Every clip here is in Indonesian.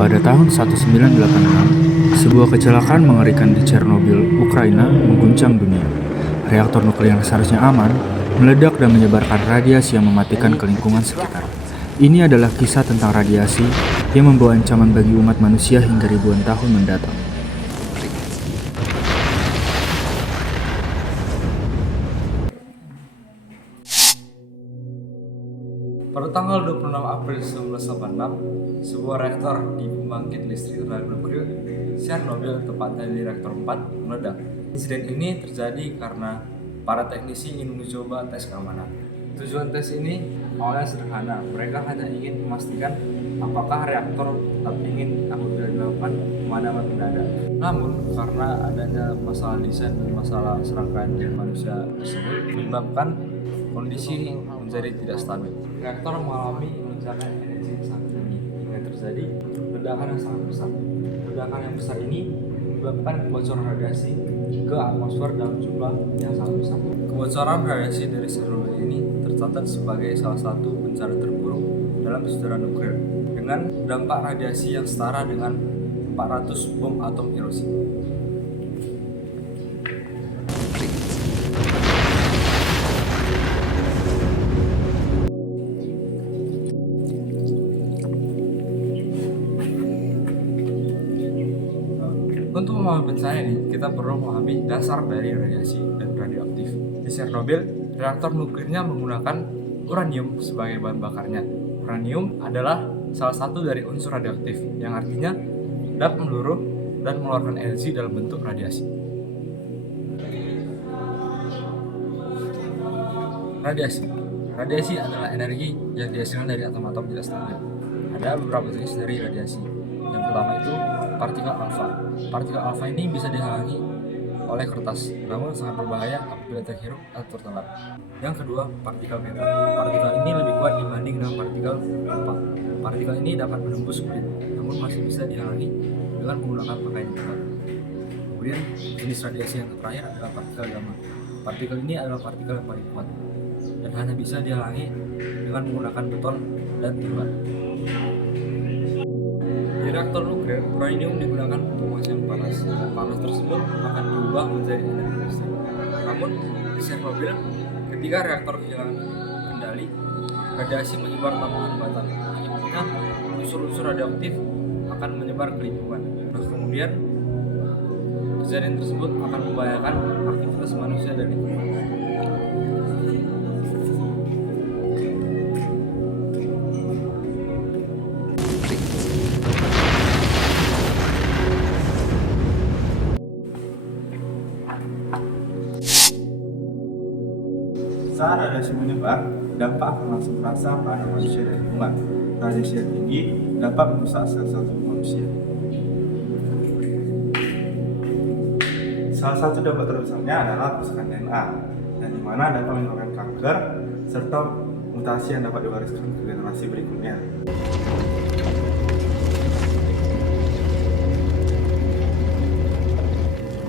Pada tahun 1986, sebuah kecelakaan mengerikan di Chernobyl, Ukraina mengguncang dunia. Reaktor nuklir yang seharusnya aman meledak dan menyebarkan radiasi yang mematikan ke lingkungan sekitar. Ini adalah kisah tentang radiasi yang membawa ancaman bagi umat manusia hingga ribuan tahun mendatang. Pada tanggal 26 April 1986, sebuah reaktor di pembangkit listrik tenaga nuklir Chernobyl, tepatnya di reaktor 4, meledak. Insiden ini terjadi karena para teknisi ingin mencoba tes keamanan. Tujuan tes ini awalnya sederhana, mereka hanya ingin memastikan apakah reaktor tetap dingin apabila dilakukan pemadaman mendadak. Namun, karena adanya masalah desain dan masalah serangkaian manusia tersebut menyebabkan kondisi menjadi tidak stabil. Reaktor mengalami lonjakan energi yang sangat tinggi hingga terjadi ledakan yang sangat besar. Ledakan yang besar ini menyebabkan kebocoran radiasi ke atmosfer dalam jumlah yang sangat besar. Kebocoran radiasi dari Chernobyl ini tercatat sebagai salah satu bencana terburuk dalam sejarah nuklir dengan dampak radiasi yang setara dengan 400 bom atom Hiroshima. Untuk memahami bencana ini, kita perlu memahami dasar dari radiasi dan radioaktif. Di Chernobyl, reaktor nuklirnya menggunakan uranium sebagai bahan bakarnya. Uranium adalah salah satu dari unsur radioaktif, yang artinya dapat meluruh dan mengeluarkan energi dalam bentuk radiasi. Radiasi. Radiasi adalah energi yang dihasilkan dari atom-atom tidak stabil. Ada beberapa jenis dari radiasi. Yang pertama itu partikel alfa. Partikel alfa ini bisa dihalangi oleh kertas, namun sangat berbahaya apabila terhirup atau tertelan. Yang kedua, partikel beta. Partikel ini lebih kuat dibanding dengan partikel alfa. Partikel ini dapat menembus kulit, namun masih bisa dihalangi dengan menggunakan pakaian tebal. Kemudian jenis radiasi yang terakhir adalah partikel gamma. Partikel ini adalah partikel yang paling kuat dan hanya bisa dihalangi dengan menggunakan beton dan timah. Di reaktor nuklir, uranium digunakan untuk menghasilkan panas. Panas tersebut akan diubah menjadi energi listrik. Namun, di Chernobyl, ketika reaktor kehilangan kendali, radiasi menyebar tanpa hambatan. Akibatnya, unsur-unsur radioaktif akan menyebar ke lingkungan. Nah, kemudian kejadian tersebut akan membahayakan aktivitas manusia dan lingkungan. Saat radiasi menyebar, dampak akan langsung terasa pada manusia dan lingkungan. Radiasi yang tinggi dapat merusak sel-sel tubuh manusia. Salah satu dampak terbesarnya adalah kerusakan DNA, yang dimana dapat menyebabkan kanker serta mutasi yang dapat diwariskan ke generasi berikutnya.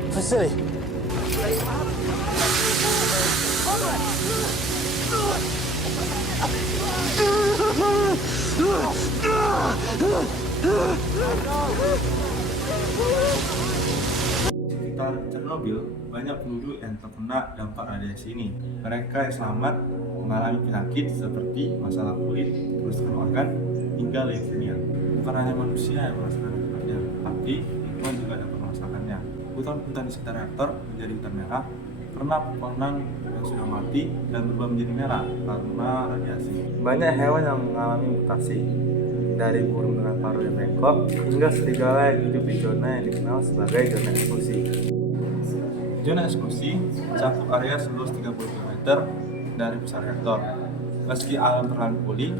Di sekitar Chernobyl, banyak penduduk yang terkena dampak radiasi ini. Mereka yang selamat mengalami penyakit seperti masalah kulit, kerusakan organ, hingga leukemia. Bukan hanya manusia yang merasakan dampaknya, tapi lingkungan juga dapat merasakannya. Hutan-hutan di sekitar reaktor menjadi hutan merah karena pepohonan yang sudah mati dan berubah menjadi merah karena radiasi. Banyak hewan yang mengalami mutasi, dari burung dengan paruh yang bengkok hingga serigala yang hidup di zona yang dikenal sebagai zona eksklusi. Zona eksklusi mencakup area seluas 30 km dari pusat reaktor. Meski alam perlahan pulih,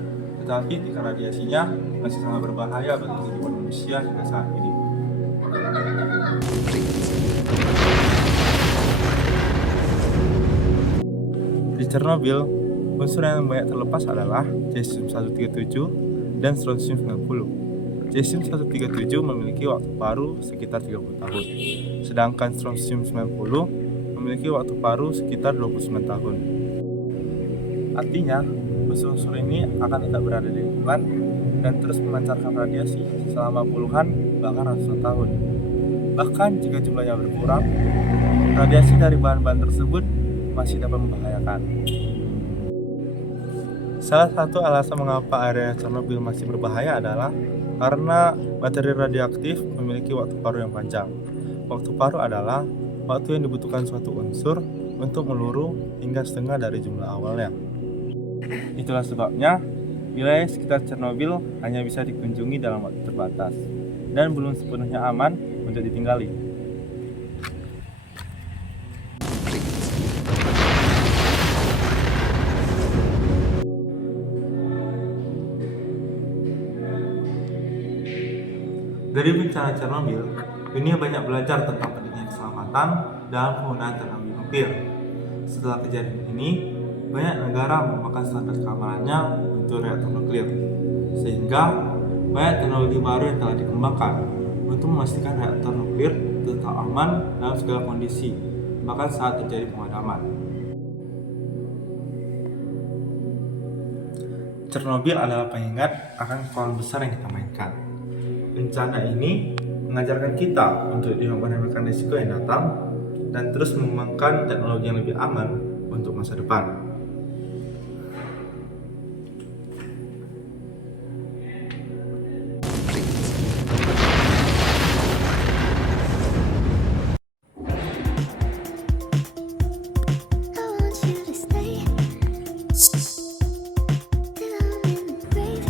tetapi tingkat radiasinya masih sangat berbahaya bagi kehidupan manusia hingga saat ini. Di Chernobyl, unsur yang banyak terlepas adalah cesium-137 dan strontium-90. Cesium-137 memiliki waktu paruh sekitar 30 tahun, sedangkan strontium-90 memiliki waktu paruh sekitar 29 tahun. Artinya, unsur-unsur ini akan tetap berada di lingkungan dan terus memancarkan radiasi selama puluhan bahkan ratusan tahun. Bahkan jika jumlahnya berkurang, radiasi dari bahan-bahan tersebut masih dapat membahayakan. Salah satu alasan mengapa area Chernobyl masih berbahaya adalah karena materi radioaktif memiliki waktu paruh yang panjang. Waktu paruh adalah waktu yang dibutuhkan suatu unsur untuk meluruh hingga setengah dari jumlah awalnya. Itulah sebabnya wilayah sekitar Chernobyl hanya bisa dikunjungi dalam waktu terbatas dan belum sepenuhnya aman untuk ditinggali. Dari bencana Chernobyl, dunia banyak belajar tentang pentingnya keselamatan dalam penggunaan teknologi nuklir. Setelah kejadian ini, banyak negara mengembangkan standar keamanannya untuk reaktor nuklir, sehingga banyak teknologi baru yang telah dikembangkan untuk memastikan reaktor nuklir tetap aman dalam segala kondisi, bahkan saat terjadi pemadaman. Chernobyl adalah pengingat akan kesalahan besar yang kita mainkan. Bencana ini mengajarkan kita untuk tidak meremehkan risiko yang datang dan terus mengembangkan teknologi yang lebih aman untuk masa depan.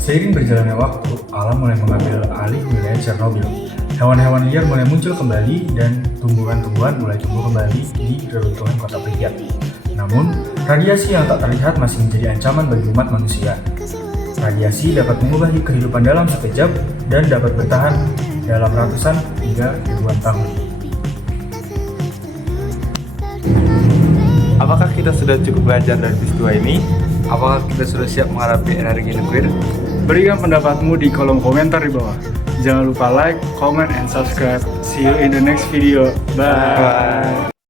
Seiring berjalannya waktu, alam mulai mengambil alih wilayah Chernobyl. Hewan-hewan liar mulai muncul kembali dan tumbuhan-tumbuhan mulai tumbuh kembali di reruntuhan kota Pripyat. Namun, radiasi yang tak terlihat masih menjadi ancaman bagi umat manusia. Radiasi dapat mengubah kehidupan dalam sekejap dan dapat bertahan dalam ratusan hingga ribuan tahun. Apakah kita sudah cukup belajar dari peristiwa ini? Apakah kita sudah siap menghadapi energi nuklir? Berikan pendapatmu di kolom komentar di bawah. Jangan lupa like, comment, and subscribe. See you in the next video. Bye.